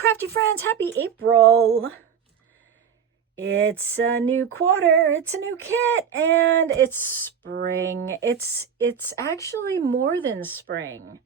crafty friends, happy April. It's a new quarter, it's a new kit, and it's spring. It's actually more than spring.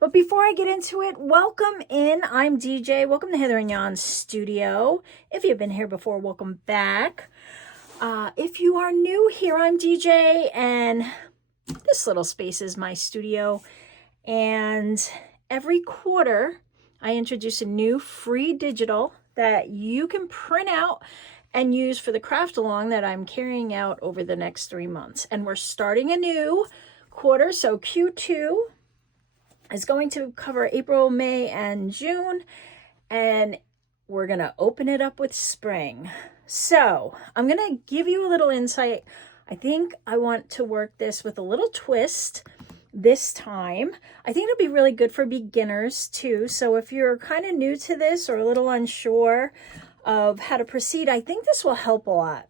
But before I get into it, welcome in. I'm DJ. Welcome to Hither and Yon Studio. If you've been here before, welcome back. If you are new here, I'm DJ, and this little space is my studio. And every quarter, I introduce a new free digital that you can print out and use for the craft along that I'm carrying out over the next 3 months. And we're starting a new quarter, so Q2 is going to cover April, May, and June, and we're gonna open it up with spring. So I'm gonna give you a little insight. I think I want to work this with a little twist this time. I think it'll be really good for beginners too. So if you're kind of new to this or a little unsure of how to proceed, I think this will help a lot.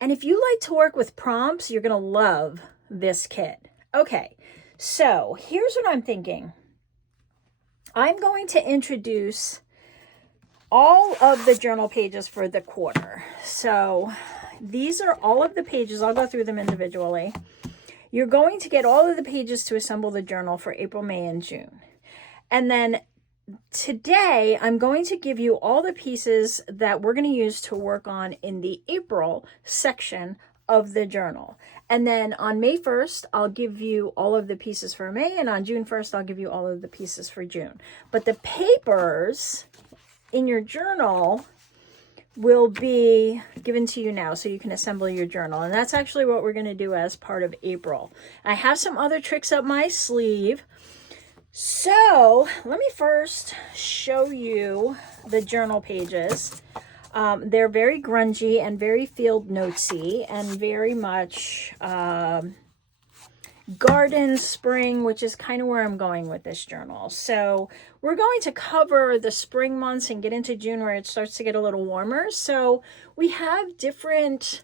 And if you like to work with prompts, you're gonna love this kit. Okay, so here's what I'm thinking. I'm going to introduce all of the journal pages for the quarter. So these are all of the pages. I'll go through them individually. You're going to get all of the pages to assemble the journal for April, May, and June. And then today, I'm going to give you all the pieces that we're going to use to work on in the April section of the journal. And then on May 1st, I'll give you all of the pieces for May, and on June 1st, I'll give you all of the pieces for June. But the papers in your journal will be given to you now so you can assemble your journal. And that's actually what we're going to do as part of April. I have some other tricks up my sleeve. So let me first show you the journal pages. They're very grungy and very field notesy and very much garden spring, which is kind of where I'm going with this journal. So we're going to cover the spring months and get into June where it starts to get a little warmer. So we have different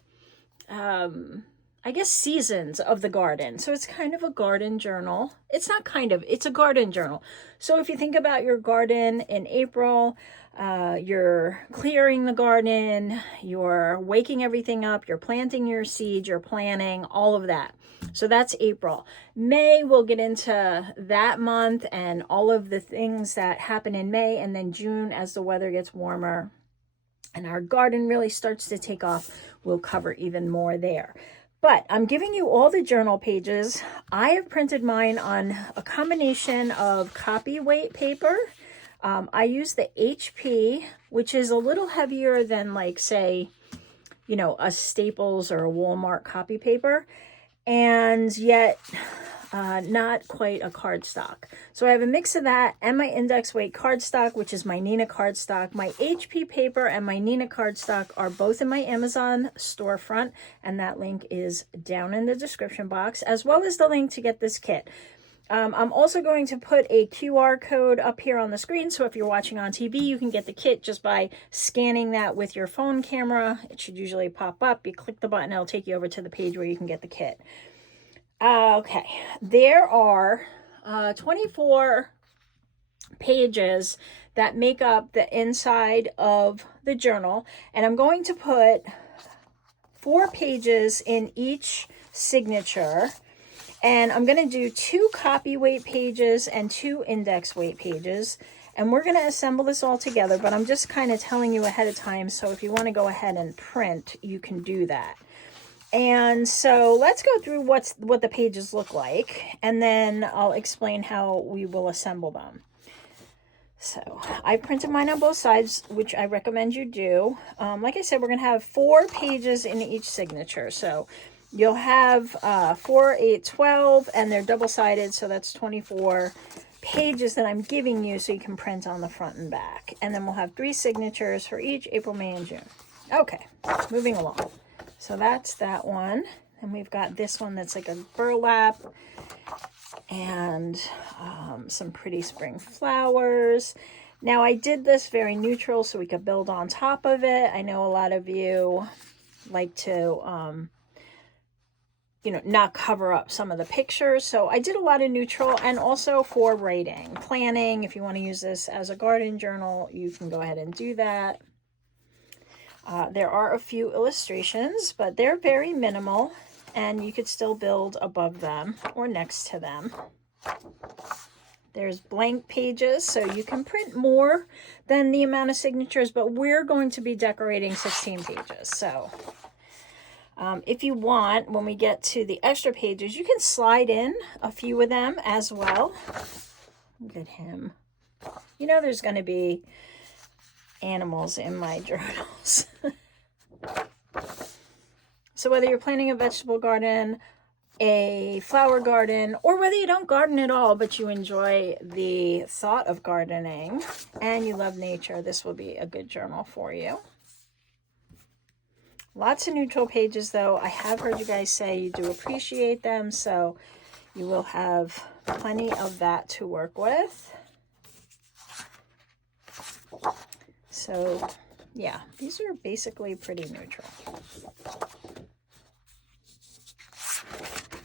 I guess seasons of the garden. So it's kind of a garden journal. It's not kind of, it's a garden journal. So if you think about your garden in April, you're clearing the garden, you're waking everything up, you're planting your seeds, you're planting, all of that. So that's April. May, we'll get into that month and all of the things that happen in May, and then June, as the weather gets warmer and our garden really starts to take off, we'll cover even more there. But I'm giving you all the journal pages. I have printed mine on a combination of copy weight paper. I use the HP, which is a little heavier than, like, say, you know, a Staples or a Walmart copy paper, and yet not quite a cardstock. So I have a mix of that and my index weight cardstock, which is my Nina cardstock. My HP paper and my Nina cardstock are both in my Amazon storefront, and that link is down in the description box, as well as the link to get this kit. I'm also going to put a QR code up here on the screen, so if you're watching on TV, you can get the kit just by scanning that with your phone camera. It should usually pop up. You click the button, it'll take you over to the page where you can get the kit. Okay, there are 24 pages that make up the inside of the journal, and I'm going to put 4 pages in each signature. And I'm going to do 2 copy weight pages and 2 index weight pages. And we're going to assemble this all together, but I'm just kind of telling you ahead of time. So if you want to go ahead and print, you can do that. And so let's go through what the pages look like, and then I'll explain how we will assemble them. So I printed mine on both sides, which I recommend you do. Like I said, we're going to have 4 pages in each signature. So you'll have 4, 8, 12, and they're double-sided, so that's 24 pages that I'm giving you so you can print on the front and back. And then we'll have 3 signatures for each, April, May, and June. Okay, moving along. So that's that one. And we've got this one that's like a burlap and some pretty spring flowers. Now, I did this very neutral so we could build on top of it. I know a lot of you like to you know, not cover up some of the pictures. So I did a lot of neutral, and also for writing, planning. If you want to use this as a garden journal, you can go ahead and do that. There are a few illustrations, but they're very minimal, and you could still build above them or next to them. There's blank pages, so you can print more than the amount of signatures, but we're going to be decorating 16 pages. So if you want, when we get to the extra pages, you can slide in a few of them as well. Look at him. You know there's going to be animals in my journals. So whether you're planting a vegetable garden, a flower garden, or whether you don't garden at all, but you enjoy the thought of gardening and you love nature, this will be a good journal for you. Lots of neutral pages, though. I have heard you guys say you do appreciate them, so you will have plenty of that to work with. So yeah, these are basically pretty neutral.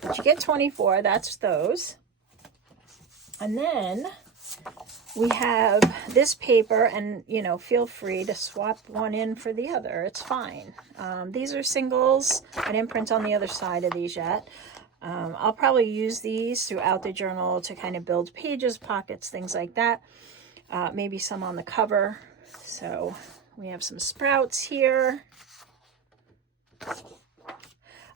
But you get 24, that's those. And then we have this paper, and you know, feel free to swap one in for the other. It's fine. These are singles. I didn't print on the other side of these yet. I'll probably use these throughout the journal to kind of build pages, pockets, things like that. Maybe some on the cover. So we have some sprouts here.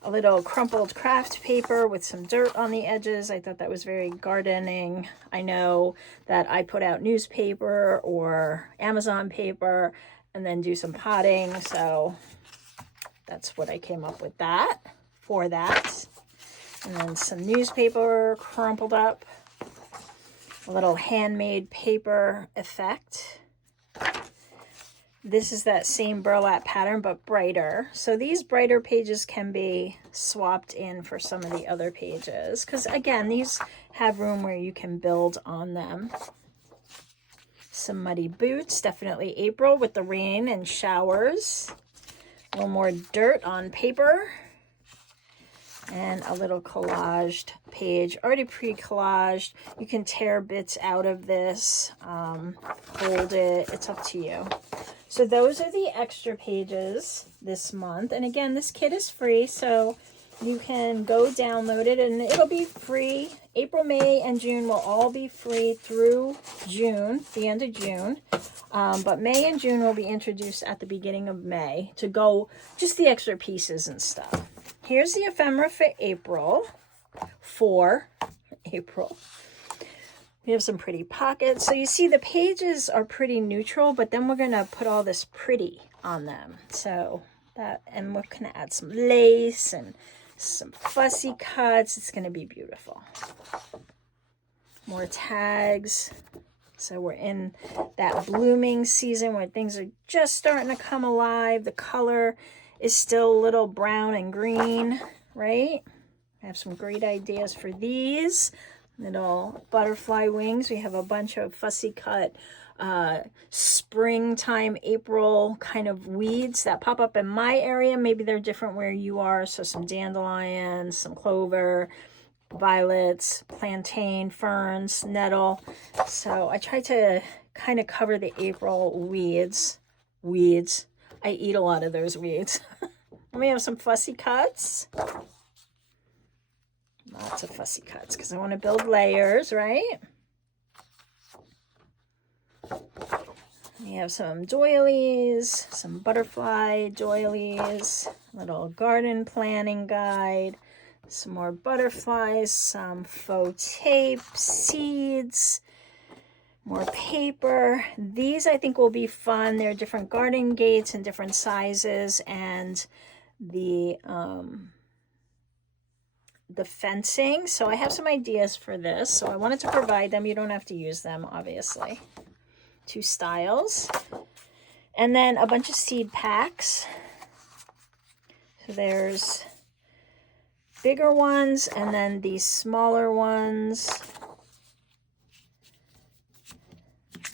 A little crumpled craft paper with some dirt on the edges. I thought that was very gardening. I know that I put out newspaper or Amazon paper and then do some potting. So that's what I came up with that for that. And then some newspaper crumpled up. A little handmade paper effect. This is that same burlap pattern, but brighter. So these brighter pages can be swapped in for some of the other pages, because again, these have room where you can build on them. Some muddy boots, definitely April with the rain and showers. A little more dirt on paper. And a little collaged page, already pre-collaged. You can tear bits out of this, hold it, it's up to you. So those are the extra pages this month. And again, this kit is free, so you can go download it and it'll be free. April, May, and June will all be free through June, the end of June. But May and June will be introduced at the beginning of May to go just the extra pieces and stuff. Here's the ephemera for April. We have some pretty pockets. So you see the pages are pretty neutral, but then we're going to put all this pretty on them. So that, and we're going to add some lace and some fussy cuts. It's going to be beautiful. More tags. So we're in that blooming season where things are just starting to come alive. The color is still a little brown and green, right? I have some great ideas for these. Little butterfly wings. We have a bunch of fussy cut springtime, April kind of weeds that pop up in my area. Maybe they're different where you are. So some dandelions, some clover, violets, plantain, ferns, nettle. So I try to kind of cover the April weeds. I eat a lot of those weeds. And we have some fussy cuts. Lots of fussy cuts because I want to build layers, right? We have some doilies, some butterfly doilies, little garden planning guide, some more butterflies, some faux tape, seeds, more paper. These I think will be fun. They're different garden gates and different sizes, and the fencing. So I have some ideas for this. So I wanted to provide them. You don't have to use them, obviously. 2 styles. And then a bunch of seed packs. So there's bigger ones and then these smaller ones.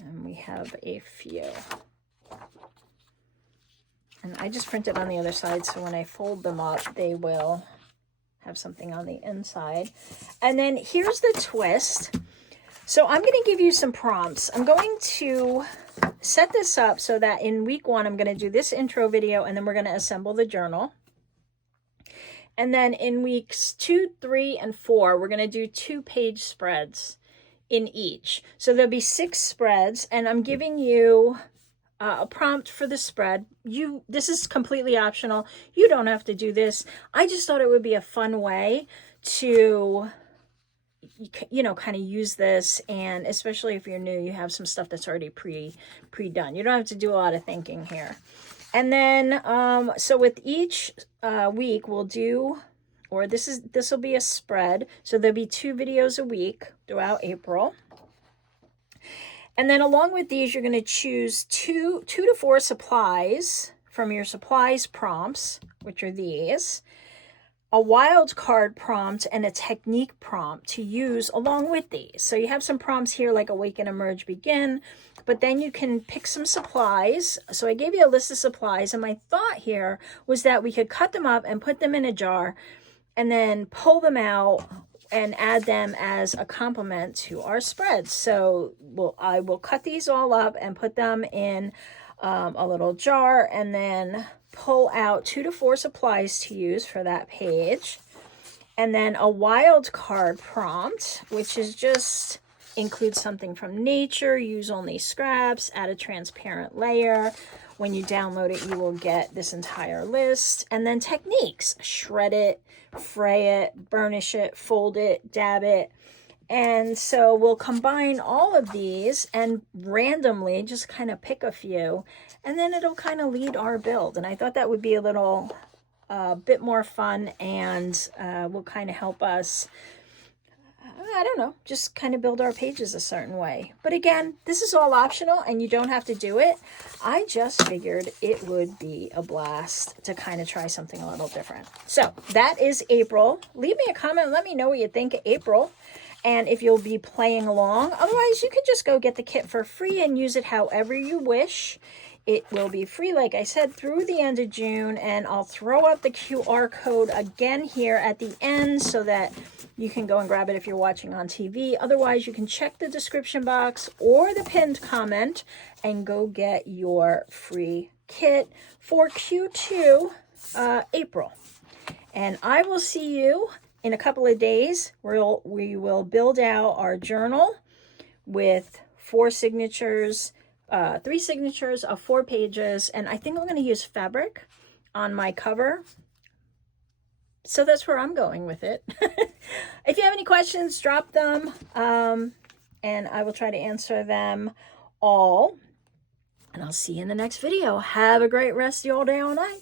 And we have a few. And I just printed on the other side, so when I fold them up, they will have something on the inside. And then here's the twist. So I'm going to give you some prompts. I'm going to set this up so that in week 1, I'm going to do this intro video, and then we're going to assemble the journal. And then in weeks 2, 3, and 4, we're going to do 2-page spreads in each. So there'll be 6 spreads, and I'm giving you a prompt for the spread. This is completely optional. You don't have to do this. I just thought it would be a fun way to, you know, kind of use this, and especially if you're new, you have some stuff that's already pre-done. You don't have to do a lot of thinking here. And then so with each week we'll do, or this will be a spread, so there'll be 2 videos a week throughout April. And then along with these, you're going to choose 2 to 4 supplies from your supplies prompts, which are these, a wild card prompt, and a technique prompt to use along with these. So you have some prompts here like awaken, emerge, begin, but then you can pick some supplies. So I gave you a list of supplies, and my thought here was that we could cut them up and put them in a jar and then pull them out and add them as a complement to our spreads. So I will cut these all up and put them in a little jar, and then pull out 2 to 4 supplies to use for that page. And then a wild card prompt, which is just include something from nature, use only scraps, add a transparent layer. When you download it, you will get this entire list. And then techniques, shred it, fray it, burnish it, fold it, dab it. And so we'll combine all of these and randomly just kind of pick a few, and then it'll kind of lead our build. And I thought that would be a little bit more fun, and will kind of help us, I don't know, just kind of build our pages a certain way. But again, this is all optional and you don't have to do it. I just figured it would be a blast to kind of try something a little different. So that is April. Leave me a comment. Let me know what you think of April, and if you'll be playing along. Otherwise, you could just go get the kit for free and use it however you wish. It will be free, like I said, through the end of June, and I'll throw up the QR code again here at the end so that you can go and grab it if you're watching on TV. Otherwise, you can check the description box or the pinned comment and go get your free kit for Q2 April. And I will see you in a couple of days. We will build out our journal with 4 signatures, 3 signatures of 4 pages, and I think I'm going to use fabric on my cover. So that's where I'm going with it. If you have any questions, drop them, and I will try to answer them all. And I'll see you in the next video. Have a great rest of your day or night.